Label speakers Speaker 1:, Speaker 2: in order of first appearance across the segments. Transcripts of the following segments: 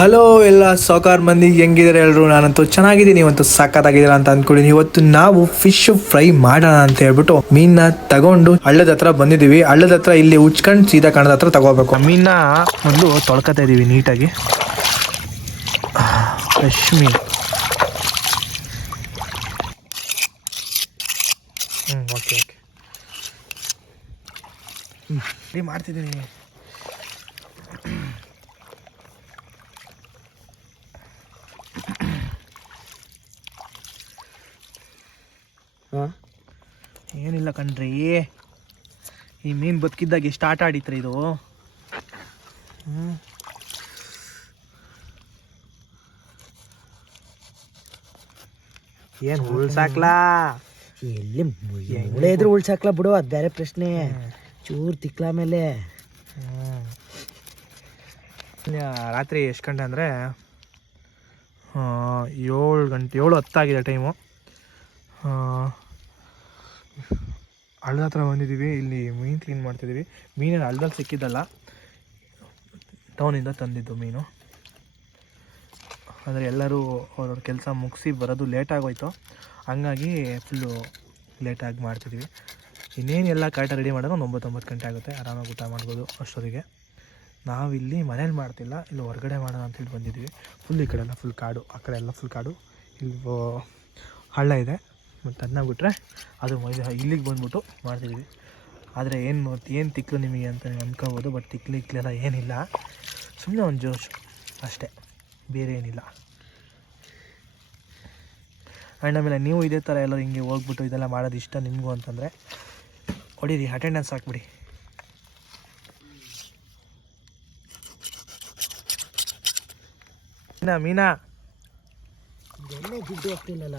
Speaker 1: Hello ಎಲ್ಲ ಸಾಕಾರ್ ಮಂದಿ ಹೆಂಗಿದ್ದಾರೆ ಎಲ್ಲರೂ ನಾನಂತೂ ಚೆನ್ನಾಗಿದ್ದೀನಿ. ಇವತ್ತು ಸಖತ್ತಾಗಿದ್ದೀರಾ ಅಂತ ಅಂದ್ಕೊಂಡಿದ್ದೀನಿ ಇವತ್ತು ನಾವು ಫಿಶ್ ಫ್ರೈ ಮಾಡೋಣ ಅಂತ ಹೇಳ್ಬಿಟ್ಟು ಮೀನ್ನ ತಗೊಂಡು ಹಳ್ಳದ ಹತ್ರ ಬಂದಿದ್ದೀವಿ. ಹಳ್ಳದ ಹತ್ರ ಇಲ್ಲಿ ಉಚ್ಕೊಂಡು ಸೀದಾ ಕಣದ ಹತ್ರ ತಗೋಬೇಕು. ಮೀನ್ನ ಮೊದಲು ತೊಳ್ಕೊತಾ ಇದೀವಿ ನೀಟಾಗಿ. ಫ್ರೆಶ್ ಮೀನು. ಹ್ಞೂ ಓಕೆ ಓಕೆ ಮಾಡ್ತಿದ್ದೀನಿ. ಏನಿಲ್ಲ ಕಣ್ರಿ. ಈ ಮೀನು ಬದುಕಿದ್ದಾಗ ಎಷ್ಟು ಆಟ ಆಡಿತ್ರಿ ಇದು? ಹ್ಮ್. ಏನ್ ಉಳ್ಸಾಕ್ಲಾ?
Speaker 2: ಎಲ್ಲಿ ಮುಳೆ ಇದ್ರೆ ಉಳ್ಸಾಕ್ಲಾ ಬಿಡು ಅದ್ ಬೇರೆ ಪ್ರಶ್ನೆ. ಚೂರ್ ತಿಕ್ಲ ಮೇಲೆ
Speaker 1: ಹ್ಮ್. ರಾತ್ರಿ ಎಷ್ಟು ಗಂಟೆ ಅಂದರೆ ಏಳು ಗಂಟೆ ಏಳು ಹತ್ತಾಗಿದೆ ಟೈಮು ಹಳ್ಳದ ಹತ್ರ ಬಂದಿದ್ದೀವಿ, ಇಲ್ಲಿ ಮೀನು ಕ್ಲೀನ್ ಮಾಡ್ತಿದ್ದೀವಿ. ಮೀನು ಹಳ್ಳದಲ್ಲಿ ಸಿಕ್ಕಿದ್ದಲ್ಲ ಟೌನಿಂದ ತಂದಿದ್ದು ಮೀನು. ಅಂದರೆ ಎಲ್ಲರೂ ಅವ್ರವ್ರ ಕೆಲಸ ಮುಗಿಸಿ ಬರೋದು ಲೇಟ್ ಆಗೋಯ್ತು. ಹಂಗಾಗಿ ಫುಲ್ಲು ಲೇಟಾಗಿ ಮಾಡ್ತಿದ್ದೀವಿ. ಇನ್ನೇನು ಎಲ್ಲ ಕರೆಕ್ಟಾಗಿ ರೆಡಿ ಮಾಡೋದು ಒಂದು ಒಂಬತ್ತೊಂಬತ್ತು ಗಂಟೆ ಆಗುತ್ತೆ. ಆರಾಮಾಗಿ ಊಟ ಮಾಡ್ಬೋದು ಅಷ್ಟೊತ್ತಿಗೆ. ನಾವಿಲ್ಲಿ ಮನೇಲಿ ಮಾಡ್ತಿಲ್ಲ, ಇಲ್ಲಿ ಹೊರಗಡೆ ಮಾಡೋಣ ಅಂತೇಳಿ ಬಂದಿದ್ದೀವಿ. ಫುಲ್ ಈ ಕಡೆ ಎಲ್ಲ ಫುಲ್ ಕಾಡು, ಆ ಕಡೆ ಎಲ್ಲ ಫುಲ್ ಕಾಡು. ಇಲ್ಲಿ ಹಳ್ಳ ಇದೆ. ಮತ್ತು ಅದನ್ನ ಬಿಟ್ಟರೆ ಅದು ಇಲ್ಲಿಗೆ ಬಂದ್ಬಿಟ್ಟು ಮಾಡ್ತಿದ್ವಿ ಆದರೆ ಏನು ಏನು ತಿಕ್ಲು ನಿಮಗೆ ಅಂತ ನೀವು ಅಂದ್ಕೋಬೋದು ಬಟ್ ತಿಕ್ಲು ಇಕ್ಲೆಲ್ಲ ಏನಿಲ್ಲ. ಸುಮ್ಮನೆ ಒಂದು ಜೋಶ್ ಅಷ್ಟೇ, ಬೇರೆ ಏನಿಲ್ಲ. ಆ್ಯಂಡ್ ಆಮೇಲೆ ನೀವು ಇದೇ ಥರ ಎಲ್ಲರೂ ಹಿಂಗೆ ಹೋಗ್ಬಿಟ್ಟು ಇದೆಲ್ಲ ಮಾಡೋದು ಇಷ್ಟ ನಿಮಗೂ ಅಂತಂದರೆ, ಹೊಡೀರಿ ಅಟೆಂಡೆನ್ಸ್ ಹಾಕ್ಬಿಡಿ. ಮೀನಾ ಮೀನಾ.
Speaker 2: ದುಡ್ಡು ಹೋಗ್ತಿಲ್ಲಲ್ಲ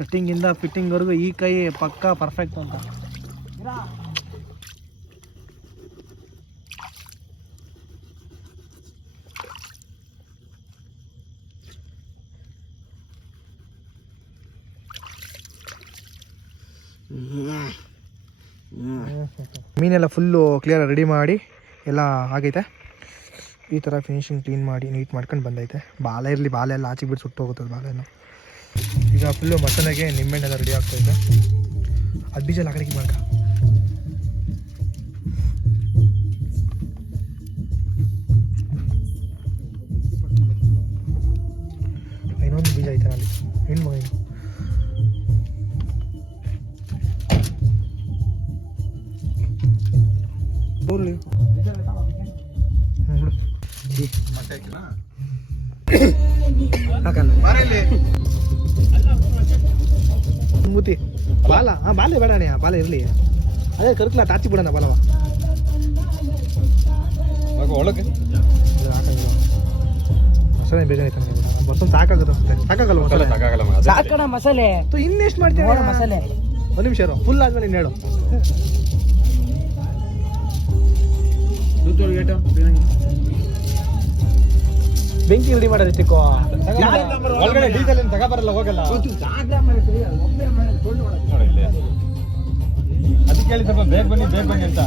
Speaker 1: ಕಟ್ಟಿಂಗಿಂದ ಫಿಟ್ಟಿಂಗ್ವರೆಗೂ ಈ ಕೈ ಪಕ್ಕಾ ಪರ್ಫೆಕ್ಟ್ ಅಂತ ಮೀನೆಲ್ಲ ಫುಲ್ಲು ಕ್ಲಿಯರ್ ರೆಡಿ ಮಾಡಿ ಎಲ್ಲ ಆಗೈತೆ. ಈ ಥರ ಫಿನಿಶಿಂಗ್ ಕ್ಲೀನ್ ಮಾಡಿ ನೀಟ್ ಮಾಡ್ಕೊಂಡು ಬಂದೈತೆ. ಬಾಳೆ ಇರಲಿ ಬಾಳೆ ಎಲ್ಲ ಆಚೆಗೆ ಬಿಟ್ಟು ಸುಟ್ಟು ಹೋಗುತ್ತದೆ ಬಾಳೆಲ್ಲ ಈಗ ಫುಲ್ಲು ಮಸಾಲೆಗೆ ನಿಂಬೆಹಣ್ಣೆಲ್ಲ ರೆಡಿ ಆಗ್ತಾಯಿದೆ ಅದು ಬೀಜ ಆ ಕಡೆಗೆ ಮಾಡ್ಕ ಇನ್ನೊಂದು ಬೀಜ ಐತೆ ಅಲ್ಲಿ. ಹೆಣ್ಣು ಮಗ ಇನ್ನು. ಮೂತಿ ಬಾಲ ಹಾ ಬಾಲೆ ಬೇಡ ಅಣ್ಣ ಬಾಲ ಇರಲಿ. ಅದೇ ಕರ್ಕಲ ತಾಚಿ ಬಿಡೋಣ ಬಾಲವ
Speaker 3: ಒಳಗೆ.
Speaker 1: ಮಸಾಲೆ ಬೇಜಾರಾಯ್ತು ನನಗೆ ಮತ್ತೊಂದು ಸಾಕಾಗುತ್ತೆ
Speaker 2: ಸಾಕಣ ಮಸಾಲೆ
Speaker 1: ತು ಇನ್ನೆಷ್ಟು ಮಾಡ್ತೀಯ
Speaker 2: ನೋಡು ಮಸಾಲೆ.
Speaker 1: ಒಂದು ನಿಮಿಷ ಇರು. ಫುಲ್ ಆದ್ಮೇಲೆ ಇನ್ನು ಹೇಳು. ಬೆಂಕಿ ರೆಡಿ ಮಾಡೋದಕ್ಕಿಕ್ಕೋ
Speaker 3: ಒಳಗಡೆ ಡೀಸೆಲ್ ಏನು ತಗೋಬರಲ್ಲ ಹೋಗಲ್ಲ. ನೋಡಿ ಇಲ್ಲಿ. ಅದಕ್ಕೆ ಹೇಳಿ ಸ್ವಲ್ಪ ಬೇಗ ಬನ್ನಿ ಬೇಗ ಬನ್ನಿ ಅಂತ.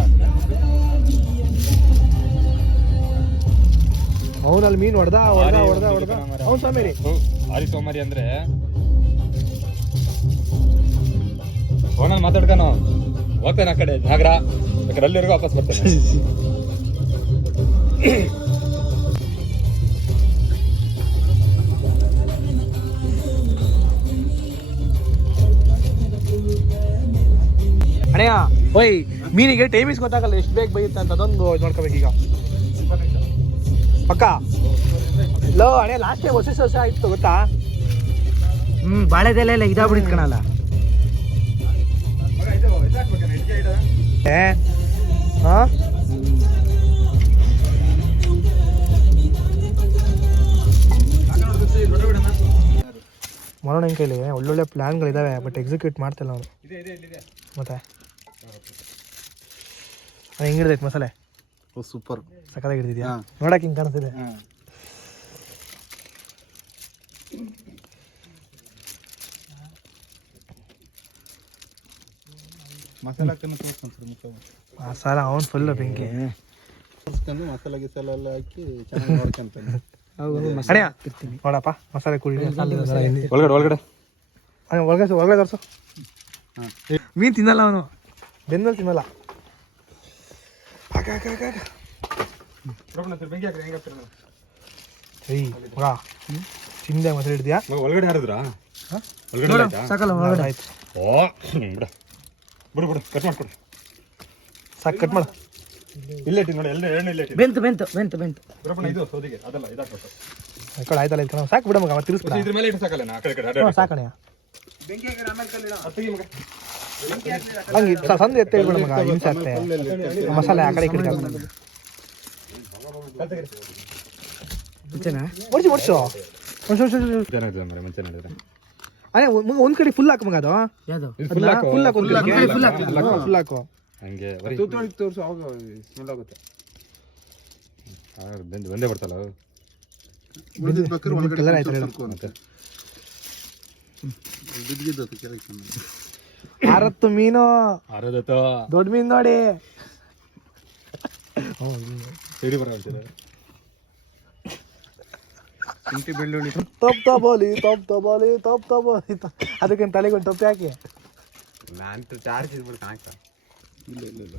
Speaker 1: ಅವನಲ್ಲಿ ಮೀನು ಹೊಡೆದ ಹೊಡೆದ ಹೊಡೆದ ಹೊಡೆದ. ಅವ್ನು ಸ್ವಾಮಿ
Speaker 3: ಹರಿ ಸೋಮಾರಿ ಅಂದ್ರೆ. ಫೋನಲ್ಲಿ ಮಾತಾಡ್ಕನು ಹೋಗ್ತಾನೆ ಆ ಕಡೆ ಜಾಗ್ರ. ಬೇಕಾದ್ರೆ ಅಲ್ಲಿವರೆಗೂ ವಾಪಸ್ ಬರ್ತೇನೆ.
Speaker 1: ಅಣ್ಣಯ್ಯ ಓಯ್ ಮೀನಿಗೆ ಟೈಮಿಸ್ ಗೊತ್ತಾಗಲ್ಲ ಎಷ್ಟು ಬೇಗ ಬೈಯುತ್ತೆ ಅಂತ ಅದೊಂದು ನೋಡ್ಕೋಬೇಕು ಈಗ. ಪಕ್ಕ? ಲೋ ಅಣ್ಣ ಲಾಸ್ಟ್ ಟೈಮ್ ಹೊಸ ಹೊಸ ಆಯ್ತು ಗೊತ್ತಾ?
Speaker 2: ಹ್ಮ್ ಬಾಳೆದೆಲೆ ಎಲ್ಲ ಇದಾಗ್ಬಿಡಿದ್ ಕಣಲ್ಲ.
Speaker 1: ಏ ಹಾಂ? ಮಾಡೋಣ ಕೈಲಿ ಒಳ್ಳೊಳ್ಳೆ ಪ್ಲ್ಯಾನ್ಗಳಿದ್ದಾವೆ ಬಟ್ ಎಕ್ಸಿಕ್ಯೂಟ್ ಮಾಡ್ತಿಲ್ಲ ಅವನು
Speaker 3: ಇದೆ ಇದೆ ಇದೆ.
Speaker 1: ಮತ್ತೆ? ಹೆಂಗಿಡ್ದೈತೆ ಮಸಾಲೆ.
Speaker 4: ಓ ಸೂಪರ್
Speaker 1: ಸಕ್ಕತ್ತಾಗಿ ಹಿಡ್ದಿದ್ಯಾ. ನೋಡಕ್ಕೆ ಹಿಂಗೆ ಕಾಣ್ತಿದೆ
Speaker 4: ಮಸಾಲ ಹಾಕಿ ಸರ್
Speaker 1: ಮಸಾಲ ಅವನು ಫುಲ್ ಬೆಂಕಿ.
Speaker 4: ತೋರಿಸ್ಕೊಂಡು ಮಸಾಲ ಗಿಸಾಲ ಎಲ್ಲ ಹಾಕಿ ಚೆನ್ನಾಗಿ ನೋಡ್ಕೊಂತಾನೆ.
Speaker 1: ನೋಡಪ್ಪ ಮಸಾಲೆ ಕುಡಿ
Speaker 3: ಒಳಗಡೆ ಒಳಗಡೆ.
Speaker 1: ಒಳಗಡೆ ಒಳಗಡೆ ತೋರಿಸು.
Speaker 4: ಹಾಂ.
Speaker 1: ಮೀನು ತಿನ್ನಲ್ಲ ಅವನು. ಬೆಂದಲ್ಲಿ ತಿನ್ನಲ್ಲ.
Speaker 3: ಬೆಂಕಿ
Speaker 1: ತಿಂದೆ ಮತ್ತೆ ಹಿಡಿದ್ಯಾ?
Speaker 3: ಒಳಗಡೆ ಹಾರಿದ್ರಾ? ಒಳಗಡೆ
Speaker 1: ಸಾಕಲ್ಲ ಒಳಗಡೆ. ಆಯ್ತು.
Speaker 3: ಓ ಬಿಡ. ಬಿಡು ಬಿಡು ಕಟ್ ಮಾಡ್ಕೊಡು.
Speaker 1: ಸಾಕು ಕಟ್ ಮಾಡು.
Speaker 3: ಇಲ್ಲೇ ನೋಡಿ ಎಲ್ಲ ಎಣ್ಣೆ ಇಲ್ಲೇ ಇಟ್ಟು
Speaker 2: ಬೆಂತು ಬೆಂತು ಬೆಂತು ಬೆಂತು.
Speaker 3: ಬರಪ್ಪಣ್ಣ ಇದು ಸೌದಿಗೆ ಅದಲ್ಲ ಇದಾಕ್ಬೇಕು
Speaker 1: ಈ ಕಡೆ ಆಯ್ತಲ್ಲ ಇಟ್ಕೊಂಡು ಸಾಕು ಬಿಡ ಮಗ ಮತ್ತೆ ತಿರ್ಸ್ಬಿಡ
Speaker 3: ಇದ್ರ ಮೇಲೆ ಇಟ್ಟು ಸಾಕಲ್ಲ ಆ ಕಡೆ ಈ ಕಡೆ ಅಡ್ಡ
Speaker 1: ಹ್ಞೂ ಸಾಕಣೆ
Speaker 3: ಅತ್ತಿಗೆ ಮಗ.
Speaker 1: ಹಂಗೆ ಸಂದು ಎತ್ತಿ ಹೇಳ್ಬಿಡ ಮಗ ಹಿಂಸೆ ಆಗ್ತೆ ಮಸಾಲೆ ಆ ಕಡೆ ಈ ಕಡೆ.
Speaker 3: ಚೆನ್ನಾಗಿದೆ ಮರೆ
Speaker 1: ಅದೇ ಮಗ ಒಂದ್ ಕಡೆ ಫುಲ್ ಹಾಕು ಮಗ ಅದು.
Speaker 3: ಫುಲ್ ಹಾಕು
Speaker 1: ಫುಲ್ ಹಾಕು
Speaker 3: ಫುಲ್ ಹಾಕು ಹಂಗೆ
Speaker 4: ತೋರಿಸು ಅವಾಗ ಸ್ಮೆಲ್ ಆಗುತ್ತೆ.
Speaker 3: ಬೆಂದು ಒಂದೇ ಬರ್ತಲ್ಲ
Speaker 1: ಕಲರ್ ಆಯ್ತು
Speaker 4: ಕೆಳಗೆ
Speaker 1: ಆರತ್ತು ಮೀನು.
Speaker 3: ಅರದತ್ತು
Speaker 1: ದೊಡ್ಡ ಮೀನು ನೋಡಿ.
Speaker 3: ಸರಿ ಬರ
Speaker 4: ಶುಂಠಿ ಬೆಳ್ಳುಳ್ಳಿ.
Speaker 1: ತಪ್ ತಬೋಲಿ ತಪ್ ತಬೋಲಿ ತಪ್ ತಬೋಲಿ ಅದಕ್ಕೆ ತಲೆಗೆ ಒಂದು ಟೊಪ್ಪಿ ಹಾಕಿ.
Speaker 3: ನಾನು ಚಾರ್ಜ್ ಹಾಕ
Speaker 4: ಇಲ್ಲ ಇಲ್ಲ ಇಲ್ಲ.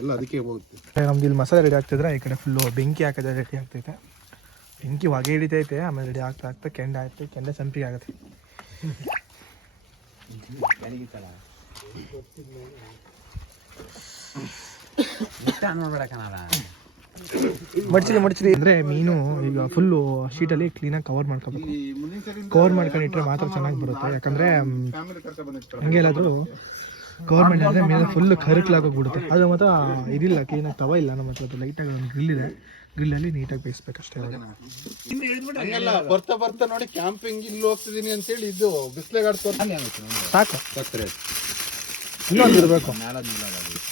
Speaker 4: ಎಲ್ಲ ಅದಕ್ಕೆ ಹೋಗುತ್ತೆ.
Speaker 1: ನಮ್ದು ಇಲ್ಲಿ ಮಸಾಲೆ ರೆಡಿ ಆಗ್ತಿದ್ರೆ ಈ ಕಡೆ ಫುಲ್ಲು ಬೆಂಕಿ ಹಾಕಿದ್ರೆ ರೆಡಿ ಆಗ್ತೈತೆ. ಬೆಂಕಿ ಹೊಗೆ ಹಿಡಿತೈತೆ ಆಮೇಲೆ ರೆಡಿ ಆಗ್ತಾ ಆಗ್ತಾ ಕೆಂಡ ಆಯ್ತು ಕೆಂಡ ಸಂಪಿಗೆ ಆಗುತ್ತೆ. ಮಡ್ಚಿರಿ ಮಡ್ಚಿರಿ ಅಂದರೆ ಮೀನು ಈಗ ಫುಲ್ಲು ಶೀಟಲ್ಲಿ ಕ್ಲೀನಾಗಿ ಕವರ್ ಮಾಡ್ಕೋಬೇಕು. ಕವರ್ ಮಾಡ್ಕೊಂಡು ಇಟ್ಟರೆ ಮಾತ್ರ ಚೆನ್ನಾಗಿ ಬರುತ್ತೆ. ಯಾಕಂದರೆ ಹಂಗೆ ಎಲ್ಲಾದರೂ ಕವರ್ ಮಾಡಿದ್ರೆ ಮೇಲೆ ಫುಲ್ ಕರಕ್ಲಾಗೋಗ್ಬಿಡುತ್ತೆ ಅದು ಮಾತ್ರ ಇದಿಲ್ಲ ಕ್ಲೀನಾಗಿ ತವ ಇಲ್ಲ ನಮ್ಮ ಹತ್ರ ಲೈಟಾಗಿ ಒಂದು ಗ್ರಿಲ್ ಇದೆ. ಗ್ರಿಲ್ಲಲ್ಲಿ ನೀಟಾಗಿ ಬೇಯಿಸ್ಬೇಕಷ್ಟೇ
Speaker 4: ಹಂಗಲ್ಲ ಬರ್ತಾ ಬರ್ತಾ ನೋಡಿ ಕ್ಯಾಂಪಿಂಗ್ ಇಲ್ಲಿ ಹೋಗ್ತಿದೀನಿ ಅಂತೇಳಿ ಇದು ಬಿಸ್ಲೆಗಾಡ್ ಸಾಕು.
Speaker 1: ಸಾಕು ಇನ್ನೊಂದು ಇರಬೇಕು.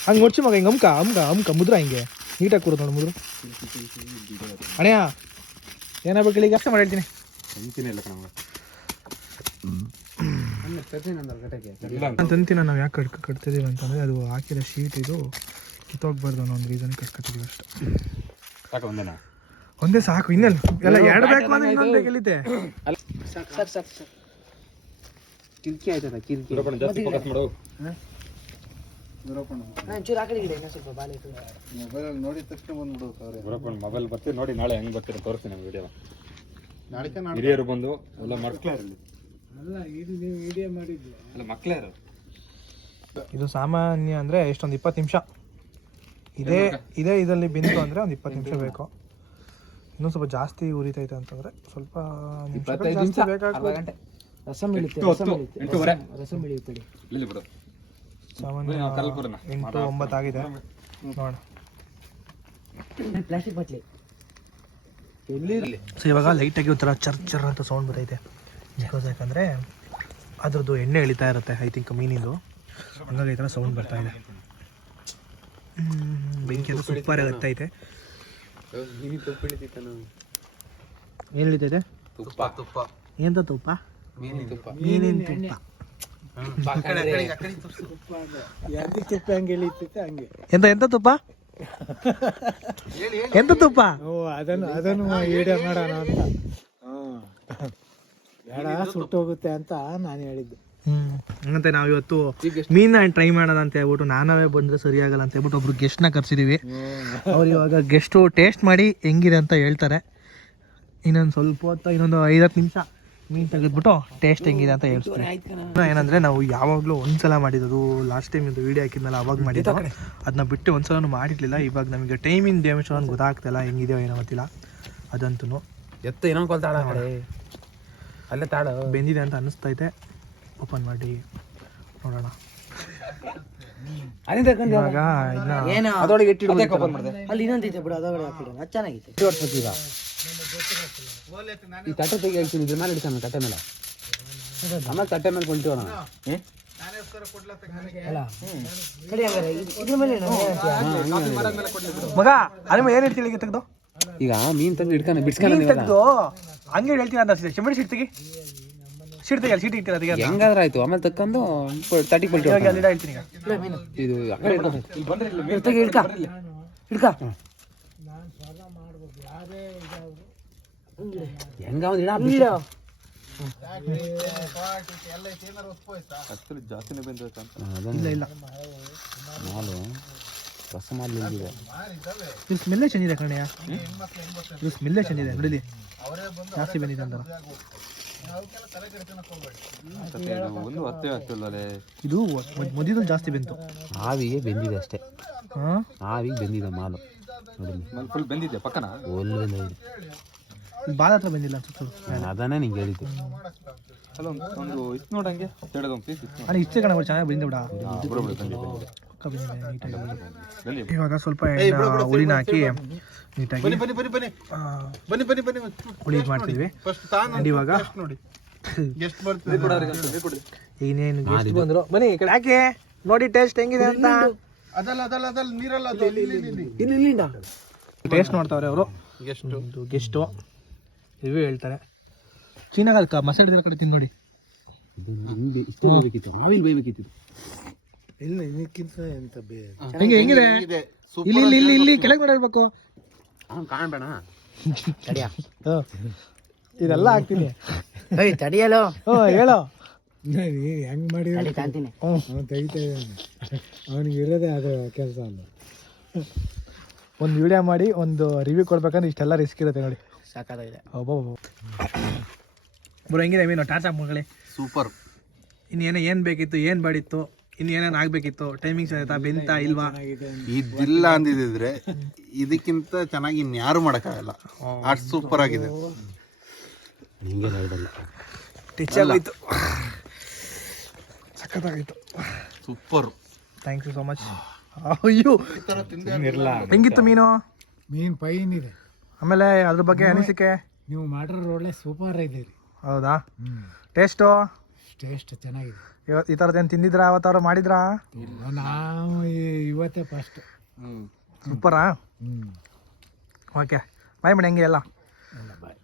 Speaker 1: ಹಂಗೆ ಮುಡ್ಚಿ ಮಗ ಹಿಂಗೆ ಅಮ್ಕ ಅಮ್ಕ ಅಮ್ಕ ಮುದ್ರ ಹಿಂಗೆ. ನೀಟಾಗಿ ಕೂರುತ್ತೆ ನೋಡಿ ಮುದ್ರ. ಅಣ್ಣ ಏನಾಗ್ಬೇಕು ಇಲ್ಲಿ ಅಷ್ಟೇ ಮಾಡಿ ಹೇಳ್ತೀನಿ.
Speaker 3: ಅಂತೀನಿ ಇಲ್ಲ ಕಣ ಇಲ್ಲ
Speaker 1: ನಾನು ತಂತಿನ ನಾವು ಯಾಕೆ ಕಟ್ ಕಟ್ತಿದ್ದೀವಿ ಅಂತಂದರೆ ಅದು ಹಾಕಿರೋ ಶೀಟ್ ಇದು ಕಿತ್ತೋಗ್ಬಾರ್ದು ಅನ್ನೋ ಒಂದು ರೀಸನ್ ಕಟ್ಕೊತೀವಿ ಅಷ್ಟೇ. ಒಂದೇ ಸಾಕು ಇನ್ನೆಲ್ಲ ಎಲ್ಲ ಎರಡು ಬೇಕು ಅಂದ್ರೆ ಇನ್ನೊಂದು
Speaker 2: ಕಿರ್ಕಿ ಆಯ್ತದ ಕಿರ್ಕಿ.
Speaker 3: ಜಾಸ್ತಿ ಫೋಕಸ್ ಮಾಡು.
Speaker 2: ಚೂರು ಆ ಕಡೆ ಗಿಡ ಇನ್ನೂ ಸ್ವಲ್ಪ ಬಾಳೆ ಇಟ್ಟು.
Speaker 4: ಮೊಬೈಲ್ ನೋಡಿದ ತಕ್ಷಣ ಬಂದ್ಬಿಡೋದು ಅವ್ರೆ
Speaker 3: ಬಿಡಪ್ಪಣ್ಣ ಮೊಬೈಲ್ ಬರ್ತೀವಿ ನೋಡಿ ನಾಳೆ ಹೆಂಗ್ ಬರ್ತೀರಿ ತೋರಿಸ್ತೀನಿ ನಮ್ಮ ವಿಡಿಯೋ
Speaker 4: ನಾಳಿಕೆ ನಾಳೆ
Speaker 3: ಹಿರಿಯರು ಬಂದು ಎಲ್ಲ ಅಲ್ಲ ಮಕ್ಕಳೇ ಇರೋ
Speaker 1: ಇದು ಸಾಮಾನ್ಯ ಅಂದ್ರೆ ಎಷ್ಟೊಂದು ಇಪ್ಪತ್ತು ನಿಮಿಷ. ಇದೇ ಇದೇ ಇದರಲ್ಲಿ ಬಿಂದು ಅಂದ್ರೆ ಒಂದು ಇಪ್ಪತ್ತು ನಿಮಿಷ ಬೇಕು. ಇನ್ನೂ ಸ್ವಲ್ಪ ಜಾಸ್ತಿ ಉರಿತೈತೆ ಅಂತಂದ್ರೆ ಸ್ವಲ್ಪ ನಿಮಿಷ ಜಾಸ್ತಿ ಬೇಕಾಗ್ಬೋದು.
Speaker 2: ರಸಂ ಇಳಿತೆ ರಸಮ್
Speaker 3: ಇಳಿಯುತ್ತೆ
Speaker 2: ರಸಮ್ ಇಳಿಯುತ್ತೆ
Speaker 3: ಇಲ್ಲಿ ಬಿಡು.
Speaker 1: ಸಾಮಾನ್ಯ. ಎಂಟು ಒಂಬತ್ತು ಆಗಿದೆ. ನೋಡೋಣ.
Speaker 2: ಪ್ಲಾಸ್ಟಿಕ್ ಬಟ್ಲಿ
Speaker 1: ಸೊ ಇವಾಗ ಲೈಟಾಗಿ ಒಂಥರ ಚರ್ ಚರ್ ಅಂತ ಸೌಂಡ್ ಬರ್ತೈತೆ ಬಿಕಾಸ್ ಯಾಕಂದರೆ ಅದ್ರದ್ದು ಎಣ್ಣೆ ಎಳಿತಾ ಇರುತ್ತೆ ಐ ಥಿಂಕ್ ಮೀನಿಂದು. ಹಂಗಾಗಿ ಈ ಥರ ಸೌಂಡ್ ಬರ್ತಾ ಇದೆ. ಬೆಂಕಿ ಎಲ್ಲ ಸೂಪರ್ ಆಗುತ್ತೆ ಏನು ಏನ್
Speaker 4: ತುಪ್ಪ. ತುಪ್ಪ
Speaker 1: ಎಂತ ತುಪ್ಪ?
Speaker 4: ಮೀನಿನ ತುಪ್ಪ.
Speaker 1: ಮೀನಿನ ತುಪ್ಪ. ಎಂತ ಎಂತ ತುಪ್ಪ? ಎಂತ ತುಪ್ಪ?
Speaker 5: ಅದನ್ನು ಅದನ್ನು ವಿಡಿಯೋ ಮಾಡೋಣ ಅಂತ. ಬೇಡ ಸುಟ್ಟೋಗುತ್ತೆ ಅಂತ ನಾನು ಹೇಳಿದ್ದು.
Speaker 1: ಹ್ಮ್. ಹಂಗಂತೆ ನಾವು ಇವತ್ತು ಮೀನ ಟ್ರೈ ಮಾಡೋಣ ಅಂತ ಹೇಳ್ಬಿಟ್ಟು ನಾನವೇ ಬಂದ್ರೆ ಸರಿಯಾಗಲ್ಲ ಅಂತ ಹೇಳ್ಬಿಟ್ಟು ಒಬ್ರು ಗೆಸ್ಟ್ನ ಕರ್ಸಿದೀವಿ. ಅವ್ರು ಇವಾಗ ಗೆಸ್ಟು ಟೇಸ್ಟ್ ಮಾಡಿ ಹೆಂಗಿದೆ ಅಂತ ಹೇಳ್ತಾರೆ. ಇನ್ನೊಂದು ಸ್ವಲ್ಪ ಹೊತ್ತು ಇನ್ನೊಂದು ಐದತ್ತು ನಿಮಿಷ. ಮೀನು ತೆಗೆದ್ಬಿಟ್ಟು ಟೇಸ್ಟ್ ಹೆಂಗಿದೆ ಅಂತ ಹೇಳ್ತೀನಿ. ಏನಂದ್ರೆ ನಾವು ಯಾವಾಗಲೂ ಒಂದ್ಸಲ ಮಾಡಿದ್ದು ಲಾಸ್ಟ್ ಟೈಮ್ ಇದು ವಿಡಿಯೋ ಹಾಕಿದ್ಮೇಲೆ ಅವಾಗ ಮಾಡಿದ್ದು. ಅದನ್ನ ಬಿಟ್ಟು ಒಂದ್ಸಲ ಮಾಡಿರ್ಲಿಲ್ಲ. ಇವಾಗ ನಮಗೆ ಟೈಮಿಂಗ್ ಅಂತ ಗೊತ್ತಾಗ್ತಿಲ್ಲ ಹೆಂಗಿದೆಯೋ ಏನೋ ಗೊತ್ತಿಲ್ಲ. ಅದಂತೂ
Speaker 5: ಎತ್ತ ಏನೋ ಅಲ್ಲೇ ತಾಡ
Speaker 1: ಬೆಂದಿದೆ ಅಂತ ಅನ್ನಿಸ್ತೈತೆ ಓಪನ್ ಮಾಡಿ ನೋಡೋಣ.
Speaker 2: ಅದೇ ತಗೊಂಡು
Speaker 1: ಇವಾಗ ಇನ್ನ
Speaker 2: ಏನು
Speaker 5: ಅದೊಳಗೆ ಇಟ್ಟಿಡು
Speaker 2: ಅಲ್ಲಿ ಇನ್ನೊಂದಿದೆ ಬಿಡು ಅದೊಳಗೆ ಹಾಕಿಡೋಣ ಚೆನ್ನಾಗೈತೆ.
Speaker 5: ಈ ತಟ್ಟೆ ತೆಗಿ ಹೇಳ್ತೀನಿ ಇದ್ರ ಮೇಲೆ ಇಡ್ತಾನೆ ಕಟ್ಟೆ ಮೇಲೆ
Speaker 3: ಆಮೇಲೆ ಕಟ್ಟೆ ಮೇಲೆ
Speaker 2: ಹೇಳ್ತೀಯ?
Speaker 1: ಮಗ ಅದೇ ಏನು ಹೇಳ್ತೀನಿ ಈಗ ತೆಗ್ದು
Speaker 3: ಈಗ ಮೀನ್ ತಂದು ಹಿಡ್ಕೊಂಡು ಬಿಡ್ಸ್ಕೊಂಡು
Speaker 1: ನೀನ್ ತೆಗ್ದು ಹಂಗೆ ಹೇಳ್ತೀನಿ ಅಂತ ಚೆಂಬಡಿ ಸಿಟ್ ತೆಗಿ ಸಿಟ್ ತೆಗಿ ಸಿಟ್ ಇಟ್ಟಿಲ್ಲ ತೆಗಿ ಅದನ್ನ.
Speaker 3: ಆಯ್ತು ಆಮೇಲೆ ತಕ್ಕಂದು
Speaker 1: ಇವಾಗ ಅಲ್ಲಿಡ ಹೇಳ್ತೀನಿ ಈಗ
Speaker 2: ಇಡು ಮೀನು.
Speaker 3: ಇದು
Speaker 2: ತೆಗಿ ಹಿಡ್ಕ ಹಿಡ್ಕ
Speaker 3: ಹೆಂಗ ಜಾಸ್ತಿನೇ
Speaker 2: ಅಂತ
Speaker 1: ಇಲ್ಲ ಇಲ್ಲ.
Speaker 3: ಮಾಲು ರಸ ಮಾಲ್ ನಿಂತಿದೆ
Speaker 1: ಇದು ಸ್ಮೆಲ್ಲೇ ಚೆಂದಿದೆ ಕಣಯ್ಯ ಇದು ಸ್ಮೆಲ್ಲೇ ಚೆಂದಿದೆ ನೋಡಿಲಿ ಜಾಸ್ತಿ ಬಂದಿದೆ ಅಂತ
Speaker 3: ಒಂದು ಹತ್ತೇ
Speaker 1: ಇದು ಮಧ್ಯದಲ್ಲಿ ಜಾಸ್ತಿ ಬಂತು.
Speaker 3: ಆವಿಗೆ ಬೆಂದಿದೆ ಅಷ್ಟೇ.
Speaker 1: ಹಾಂ?
Speaker 3: ಆವಿಗೆ ಬೆಂದಿದೆ ಮಾಲು. ಫುಲ್ ಬೆಂದಿದೆ ಪಕ್ಕನ? ಒಲ್ಲು ಬೆಂದಿದೆ
Speaker 1: ಬಾಲ ಹತ್ರ ಬಂದಿಲ್ಲ
Speaker 3: ಅದನ್ನೇ ನಿಂಗೆ ಹೇಳಿದ್ದು. ಅಲ್ಲ ಒಂದು ಇತ್ತು ನೋಡಂಗೆ. ಪೀಸ್
Speaker 1: ಅಣ್ಣ ಇಷ್ಟೇ ಕಣ ಚೆನ್ನಾಗಿ ಬಂದಿದೆ ಬಿಡ ಪಕ್ಕ ಬಂದಿದೆ ನೀಟಾಗಿ. ಇವಾಗ ಸ್ವಲ್ಪ ಎಣ್ಣೆ ಹುಳಿನ ಹಾಕಿ ನೀಟಾಗಿ
Speaker 4: ಬನ್ನಿ ಬನ್ನಿ ಬನ್ನಿ ಬನ್ನಿ. ಬನ್ನಿ ಬನ್ನಿ ಬನ್ನಿ
Speaker 1: ಹುಳಿ ಮಾಡ್ತೀವಿ. ಇವಾಗ
Speaker 4: ಏನೇನು ನೋಡಿ.
Speaker 1: ಇನ್ನೇನು ಗೆಸ್ಟ್ ಬಂದ್ರು? ಬನ್ನಿ ಈ ಕಡೆ ಹಾಕಿ. ನೋಡಿ ಟೇಸ್ಟ್ ಹೆಂಗಿದೆ ಅಂತ.
Speaker 4: ಅದಲ್ಲ ಅದಲ್ಲ ಅದಲ್ಲ ನೀರಲ್ಲ ಅದು. ಇಲ್ಲಿ ಇಲ್ಲಿ ಇಲ್ಲಿ
Speaker 2: ಇಲ್ಲಿ. ಇಲ್ಲಿಂದ
Speaker 1: ಟೇಸ್ಟ್ ನೋಡ್ತಾವ್ರೆ ಅವರು.
Speaker 4: ಗೆಸ್ಟ್
Speaker 1: ಒಂದು ಗೆಸ್ಟು ರಿವ್ಯೂ ಹೇಳ್ತಾರೆ. ಚೀನಾಗ ಅದಕ್ಕೆ ಮಸಾಲೆ ಇದ್ರ ಕಡೆ
Speaker 3: ತಿನ್ನೋಡಿ ಬೇಯ್ಬೇಕಿತ್ತು ಆವಿಲ್ ಬೇಯ್ಬೇಕಿತ್ತು.
Speaker 4: ಇಲ್ಲ ಇದಕ್ಕಿಂತ ಎಂತ ಬೇ
Speaker 1: ಹೆಂಗೆ ಹೆಂಗಿದೆ? ಇಲ್ಲಿ ಇಲ್ಲಿ ಇಲ್ಲಿ ಇಲ್ಲಿ ಕೆಳಗೆ ನೋಡಿರ್ಬೇಕು.
Speaker 3: ಅವ್ನು ಕಾಣ್ಬೇಡ.
Speaker 2: ತಡಿಯ
Speaker 1: ಇದೆಲ್ಲ ಹಾಕ್ತೀನಿ.
Speaker 2: ತಡಿಯಲೋ.
Speaker 1: ಓ ಹೇಳು.
Speaker 4: ಹೆಂಗ್ ಮಾಡಿ ಅವನು ತೆಗಿತಾ ಇದ್ದಾನೆ. ಅವನಿಗೆ ಇರೋದೇ ಅದು ಕೆಲಸ ಅಲ್ಲ.
Speaker 1: ಒಂದು ವಿಡಿಯೋ ಮಾಡಿ ಒಂದು ರಿವ್ಯೂ ಕೊಡ್ಬೇಕಂದ್ರೆ ಇಷ್ಟೆಲ್ಲ ರಿಸ್ಕ್ ಇರುತ್ತೆ ನೋಡಿ.
Speaker 2: ಸಾಕಾಗಿದೆ
Speaker 1: ಒಬ್ಬೊಬ್ಬ ಬ್ರೋ ಹೆಂಗಿದೆ ಮೀನು? ಟಾಟಾ ಮಗಳೇ?
Speaker 4: ಸೂಪರ್.
Speaker 1: ಇನ್ನೇನೋ ಏನು ಬೇಕಿತ್ತು ಏನು ಬಾಡಿತ್ತು ಇನ್ನೇನೇನು ಆಗಬೇಕಿತ್ತು ಟೈಮಿಂಗ್ಸ್ ಆಯ್ತಾ ಬೆಂತ ಇಲ್ವಾ?
Speaker 4: ಇದಿಲ್ಲ ಅಂದಿದ್ರೆ ಇದಕ್ಕಿಂತ ಚೆನ್ನಾಗಿ ಇನ್ಯಾರು ಮಾಡೋಕ್ಕಾಗಲ್ಲ. ಅಷ್ಟು ಸೂಪರ್ ಆಗಿದೆ.
Speaker 1: ಟಚ್ ಆಗೋಯ್ತು. ಸಖತ್ತಾಗೋಯ್ತು
Speaker 4: super.
Speaker 1: Thank you so much ಅಯ್ಯೋ. ಹೆಂಗಿತ್ತು ಮೀನು?
Speaker 4: ಮೀನು ಪೈನ್ ಇದೆ.
Speaker 1: ಆಮೇಲೆ ಅದ್ರ ಬಗ್ಗೆ ಅನಿಸಿಕೆ?
Speaker 4: ನೀವು ಮಾಡಿರೋ ಒಳ್ಳೆ ಸೂಪರ್ ಇದೆ ರೀ
Speaker 1: ಹೌದಾ? ಟೇಸ್ಟು
Speaker 4: ಟೇಸ್ಟ್ ಚೆನ್ನಾಗಿದೆ.
Speaker 1: ಇವತ್ತು ಈ ಥರದ್ದು ಏನು ತಿಂದಿದ್ರಾ ಅವತ್ತಾರು ಮಾಡಿದ್ರಾ?
Speaker 4: ನಾವು ಇವತ್ತೇ ಫಸ್ಟ್
Speaker 1: ಸೂಪರಾ?
Speaker 4: ಹ್ಞೂ
Speaker 1: ಓಕೆ ಬಾಯ್ ಮೇಡಮ್ ಹೆಂಗೆ ಎಲ್ಲ ಅಷ್ಟು